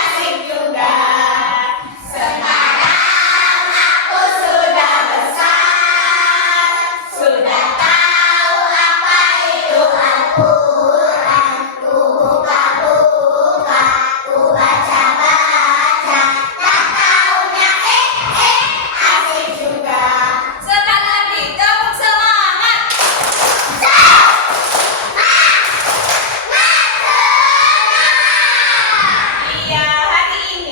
asik juga. Sekarang aku sudah besar, sudah tahu apa itu Al-Quran. Ku buka-buka, ku baca-baca, tak taunya asik juga. Sekali lagi, tepuk semangat. Iya, hari ini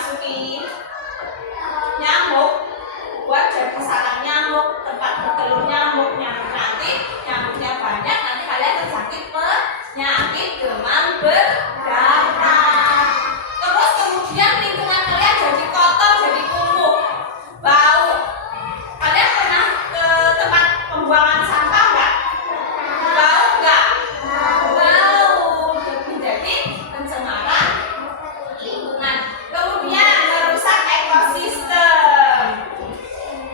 dimasuki nyamuk buat jadi sarang nyamuk, tempat bertelur nyamuk. Nanti nyamuknya banyak, nanti kalian terjangkit penyakit demam berdarah. Terus kemudian lingkungan kalian jadi kotor, jadi kumuh, bau. Kalian pernah ke tempat pembuangan sampah nggak? Bau nggak? Bau, jadi pencemaran lingkungan. Kemudian merusak ekosistem.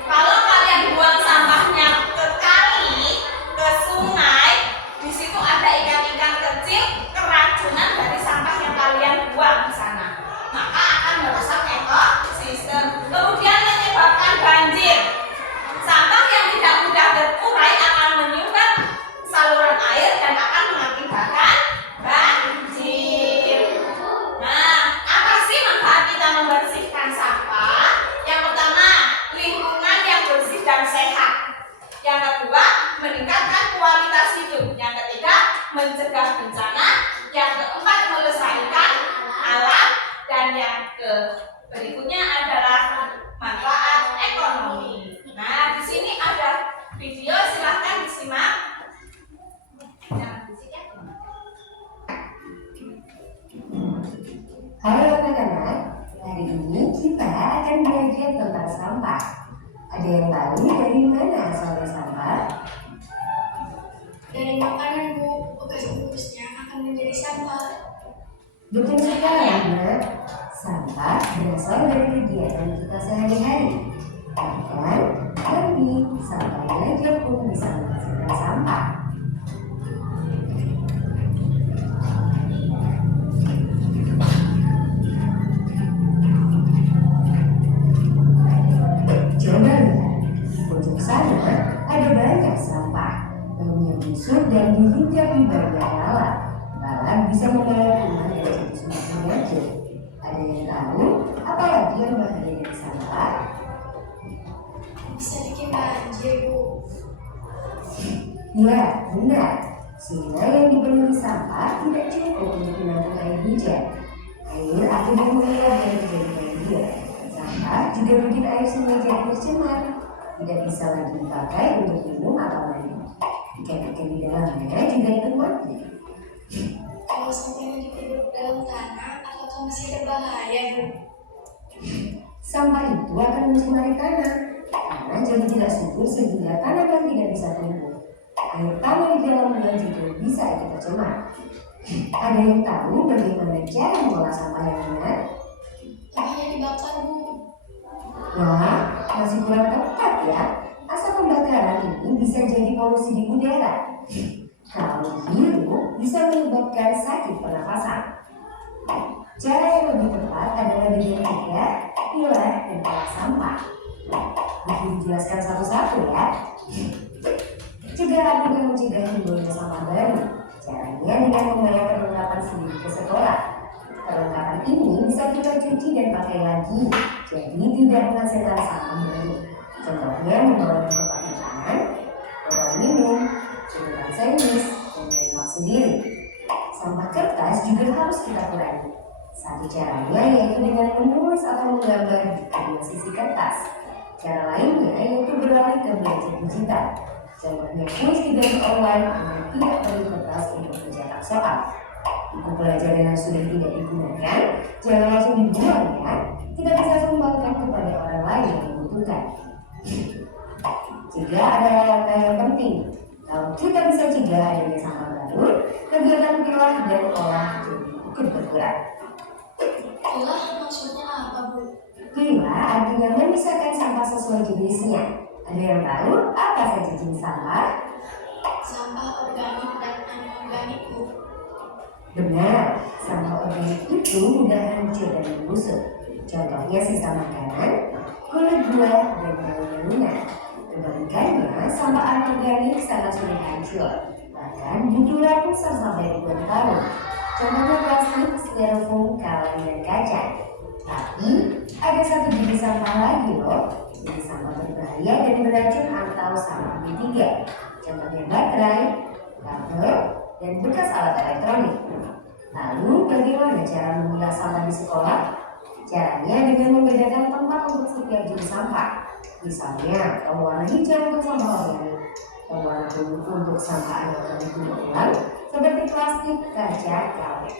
Kalau kalian buang sampahnya ke kali, ke sungai, di situ ada ikan-ikan kecil keracunan dari sampah yang kalian buang di sana, maka akan merusak ekosistem. Kemudian menyebabkan banjir. Sampah yang tidak mudah terurai akan menyumbat saluran air dan akan mengakibatkan banjir. Nah, apa sih manfaat kita membersihkan sampah? Yang pertama, lingkungan yang bersih dan sehat. Yang kedua, meningkatkan kualitas hidup. Yang ketiga, mencegah bencana. Yang keempat, melestarikan alam. Dan yang berikutnya adalah manfaat ekonomi. Nah, di sini ada video, silahkan disimak. Jangan berisik ya. Halo anak-anak, hari ini kita akan belajar tentang sampah. Ada yang tahu dari mana asalnya sampah? Dari makanan, Bu. Bekas-bekasnya akan menjadi sampah. Betul sekali, Nak. Sampah berasal dari kegiatan kita sehari-hari. Bahkan, tapi sampah belajar pun bisa menghasilkan sampah. Coba lihat, di pojok sana ada banyak sampah. Baunya busuk dan diinjak di bagian lalat. Lalat bisa membawa kuman dan jadi sumber penyakit. Ada yang tahu apa lagi yang bahaya dari sampah? Bisa bikin banjir, Bu. Ya, benar. Sungai yang dipenuhi sampah tidak cukup untuk menampung air hujan. Air akhirnya menguap dan terjadi banjir. Sampah juga bikin air sungai jadi tercemar. Tidak bisa lagi dipakai untuk minum atau mandi. Ikan-ikan di dalamnya juga ikut mati. Kalau sampahnya dikubur dalam tanah, apakah masih ada bahaya, Bu? Sampah itu akan mencemari tanah. Tanah jadi tidak subur sehingga tanah kan tidak bisa tumbuh. Air tanah di dalamnya juga bisa ikut tercemar. Ada yang tahu bagaimana cara mengolah sampah yang benar? Sampahnya dibakar, Bu. Wah, masih kurang tepat ya. Asap pembakaran ini bisa jadi polusi di udara. Kalau hirup bisa menyebabkan sakit pernafasan. Cara yang lebih tepat adalah dengan tiga, pilah, dan olah sampah. Mungkin dijelaskan satu-satu ya. Cegah agar mencegah timbulnya sampah baru. Caranya dengan membawa perlengkapan sendiri ke sekolah. Perlengkapan ini bisa kita cuci dan pakai lagi, jadi tidak menghasilkan sampah baru. Contohnya membawa tempat makanan, botol minum, cemilan servis, dan kain sendiri. Sampah kertas juga harus kita kurangi. Satu caranya yaitu dengan menulis atau menggambar di kedua sisi kertas. Cara lainnya yaitu beralih ke belajar digital. Contohnya kuis diganti online agar tidak perlu kertas untuk mencetak soal. Buku pelajaran yang sudah tidak digunakan, jangan langsung dibuang ya. Kita bisa sumbangkan kepada orang lain yang membutuhkan. Juga ada langkah yang penting. Kalau kita bisa cegah adanya sampah baru, kegiatan pilah dan olah jadi ikut berkurang. Pilah maksudnya apa, Bu? Pilah artinya memisahkan sampah sesuai jenisnya. Ada yang tahu apa saja jenis sampah? Sampah organik dan anorganik, Bu. Benar, sampah organik itu mudah hancur dan membusuk. Contohnya sisa makanan, kulit buah, dan daun lunak. Kebalikannya, sampah anorganik sangat sulit hancur. Bahkan butuh waktu sampai ribuan tahun. Contohnya plastik, styrofoam, kaleng, dan kaca. Tapi ada satu jenis sampah lagi loh. Jenis sampah berbahaya dan beracun atau sampah B3. Contohnya baterai, kabel, dan bekas alat elektronik. Lalu bagaimana cara memilah sampah di sekolah? Caranya dengan membedakan tempat untuk setiap jenis sampah. Misalnya, tong warna hijau untuk sampah organik, tong warna kuning untuk sampah anorganik ulang, seperti plastik, kaca, karet,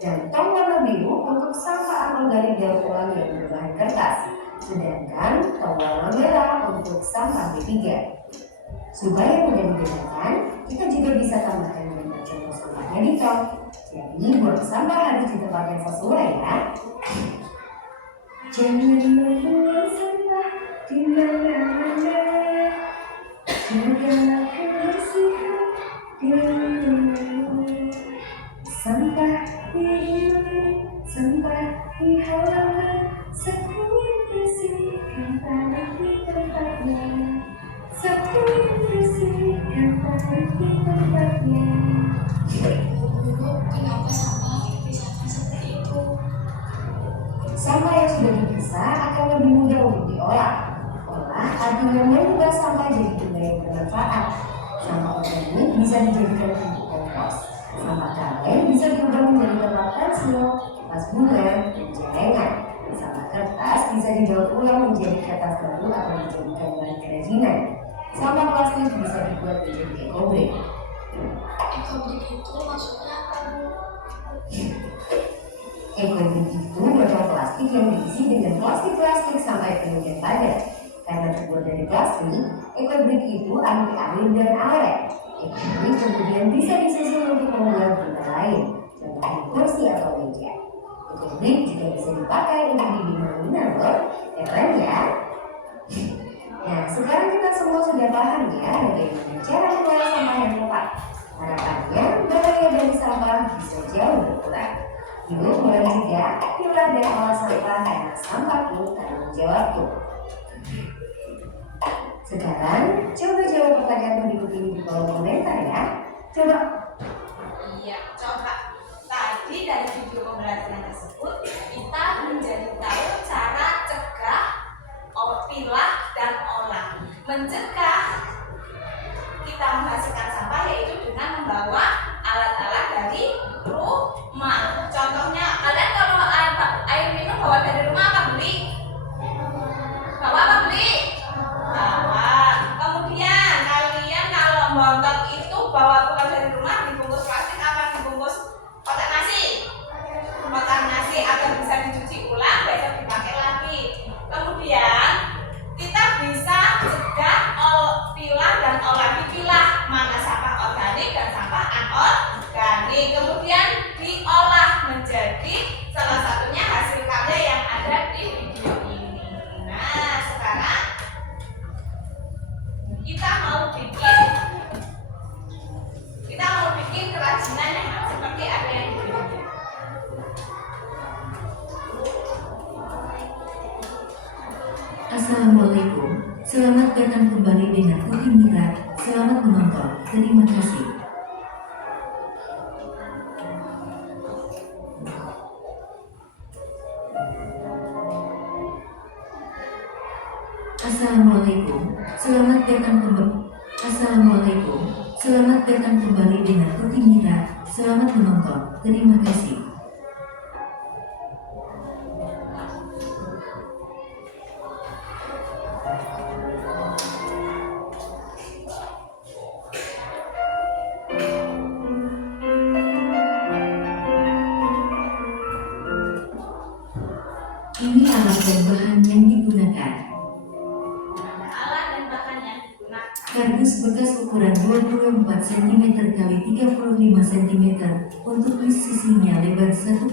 dan tong warna biru untuk sampah anorganik daur ulang yang berbahan kertas, sedangkan tong warna merah untuk sampah B3. Supaya mudah dibedakan, kita juga bisa tambahkan gambar contoh sampahnya di tong. Jadi buang sampah harus di tempat yang sesuai ya. Jangan membuang sampah di mana-mana, jagalah kebersihan di mana-mana. Sampah di rumah, sampah di halaman, sapu bersihkan tanah di tempatnya. Sapu bersihkan tanah di tempatnya. Guru, kenapa sampah dipisahkan seperti itu? Sampah yang sudah dipisah akan lebih mudah untuk diolah. Olah artinya mengubah sampah jadi benda yang bermanfaat. Sampah organik bisa dijadikan pupuk kompos. Sampah kaleng bisa diubah menjadi tempat pensil, vas bunga, dan celengan. Sampah kertas bisa didaur ulang menjadi kertas baru atau dijadikan bahan kerajinan. Sampah plastik bisa dibuat menjadi ekobrik. Ekobrik itu maksudnya apa, Bu? Ekobrik itu botol plastik yang diisi dengan plastik sampai kemudian padat. Karena terbuat dari plastik, ekobrik itu anti-air dan awet. Ekobrik kemudian bisa disusun untuk membuat benda lain, contohnya kursi atau meja. Ekobrik juga bisa dipakai untuk dibina loh, keren ya. Nah, sekarang kita semua sudah paham ya bagaimana cara mengolah sampah yang tepat. Harapannya bahaya dari sampah bisa jauh berkurang. Yuk mulai juga pilah dan olah sampah karena sampah itu tanggung jawabku. Sekarang coba jawab pertanyaan berikut ini di kolom komentar ya. Coba. Iya, coba. Tadi dari video pembelajaran tersebut kita menjadi tahu cara cegah, pilah dan olah. Mencegah kita menghasilkan sampah yaitu dengan membawa alat-alat dari rumah. Contohnya, kalian kalau air minum bawa dari rumah apa beli? Bawa apa beli? Bawa. Kemudian kalian kalau bontot itu bawa bukan dari rumah, dibungkus plastik apa dibungkus kotak nasi? Kotak nasi agar bisa dicuci ulang, besok dipakai lagi. Kemudian kita bisa cegah pilah dan olah. Dipilah mana sampah organik dan sampah anorganik, kemudian diolah menjadi salah satunya hasil karya yang ada di video ini. Nah, sekarang kita mau bikin kerajinan yang seperti ada yang di video. Assalamualaikum, selamat datang kembali dengan Uti Mira. Selamat menonton, terima kasih. Assalamualaikum, selamat datang kembali dengan Uti Mira. Selamat menonton, terima kasih. Ini alat dan bahan yang digunakan. Alat dan bahan yang digunakan. Kardus bekas ukuran 24 cm x 35 cm untuk sisinya lebar 1,5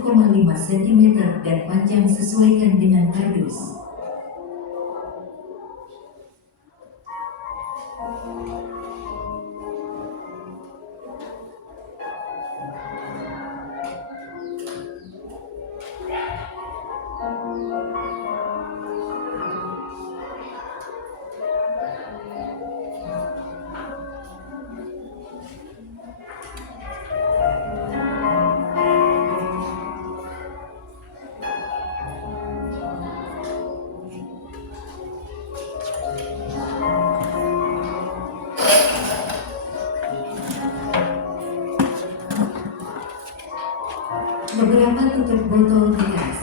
cm dan panjang sesuaikan dengan kardus. Beberapa tutup botol bekas.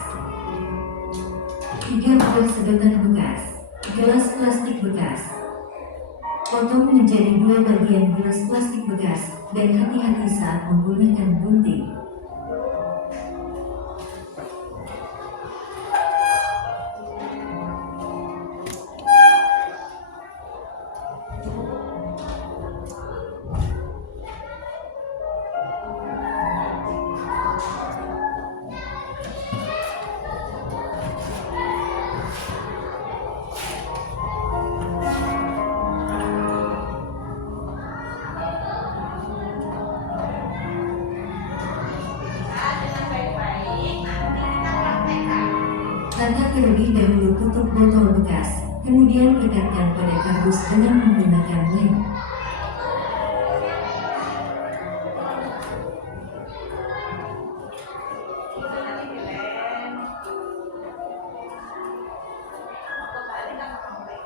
3 buah sedotan bekas, gelas plastik bekas. Potong menjadi 2 bagian gelas plastik bekas, dan hati-hati saat menggunakan gunting. Dengan baik-baik, nanti kita praktekkan. Tata terlebih dahulu tutup botol bekas, kemudian rekatkan pada kardus dengan menggunakan lem. Nanti dilem. Kembali ke kamar.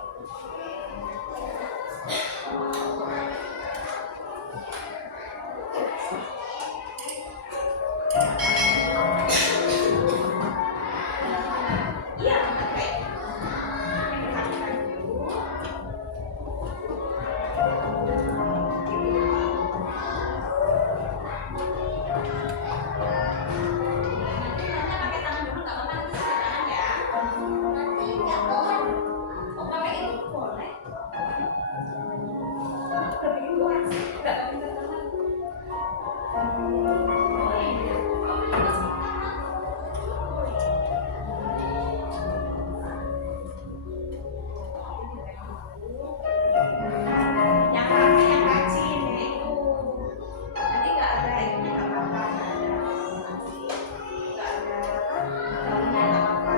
Iya, baik. Perhatikan dulu. Nanti pakai tangan dulu, nggak apa-apa, nanti pakai tangan ya. Nanti nggak boleh. Oh, pakai ini boleh. Lebih luas, nggak pakai tangan. Oh iya, oh iya, pas pakai tangan. Yang rapi, yang rajin ya itu. Nanti nggak ada ini nggak apa-apa. Nggak ada daunnya nggak apa-apa.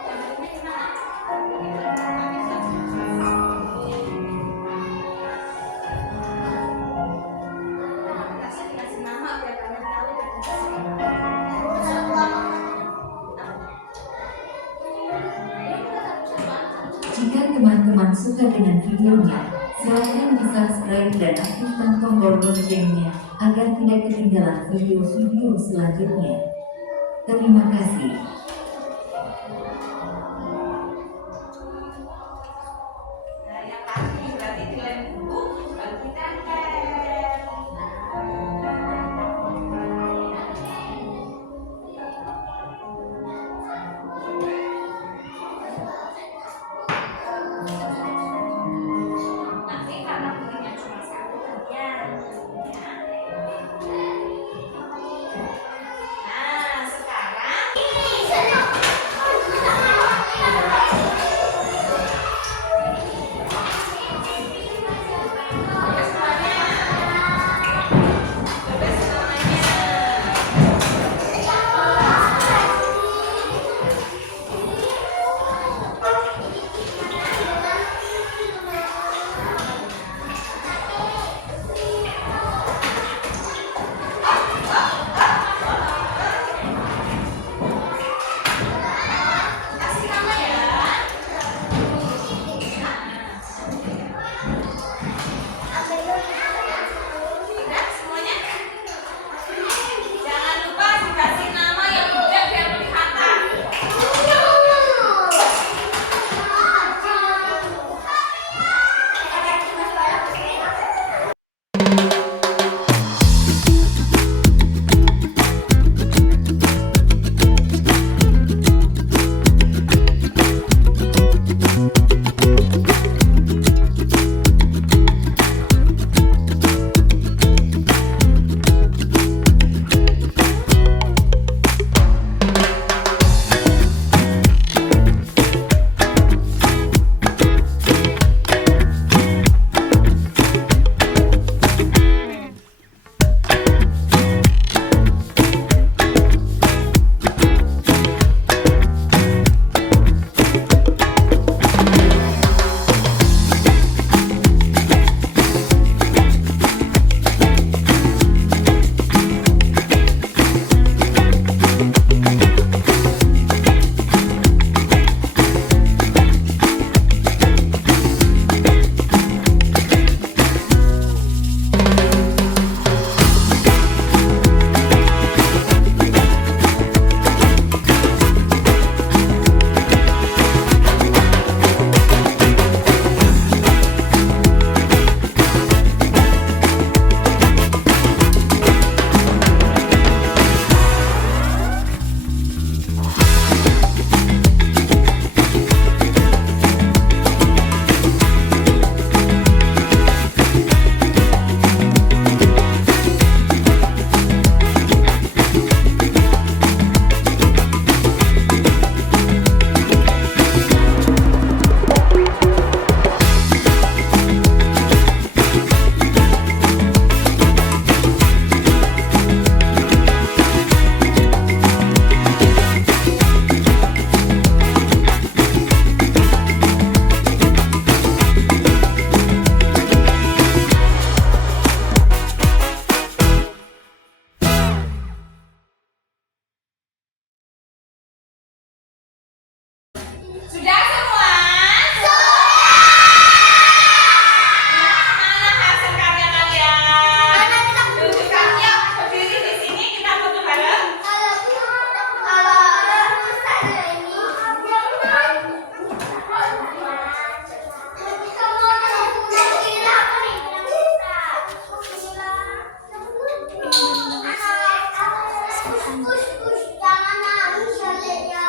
Yang penting tenang. Kasih dikasih nama biar kalian tahu dan Jika teman-teman suka dengan videonya, silahkan di-subscribe dan aktifkan tombol loncengnya agar tidak ketinggalan video-video selanjutnya. Terima kasih. Nah, yang pasti berarti dilem dulu, baru ditempel. Nanti karena bunyinya cuma satu bagian, ya. Nah, sekarang push, push, push. Jangan nangis adiknya.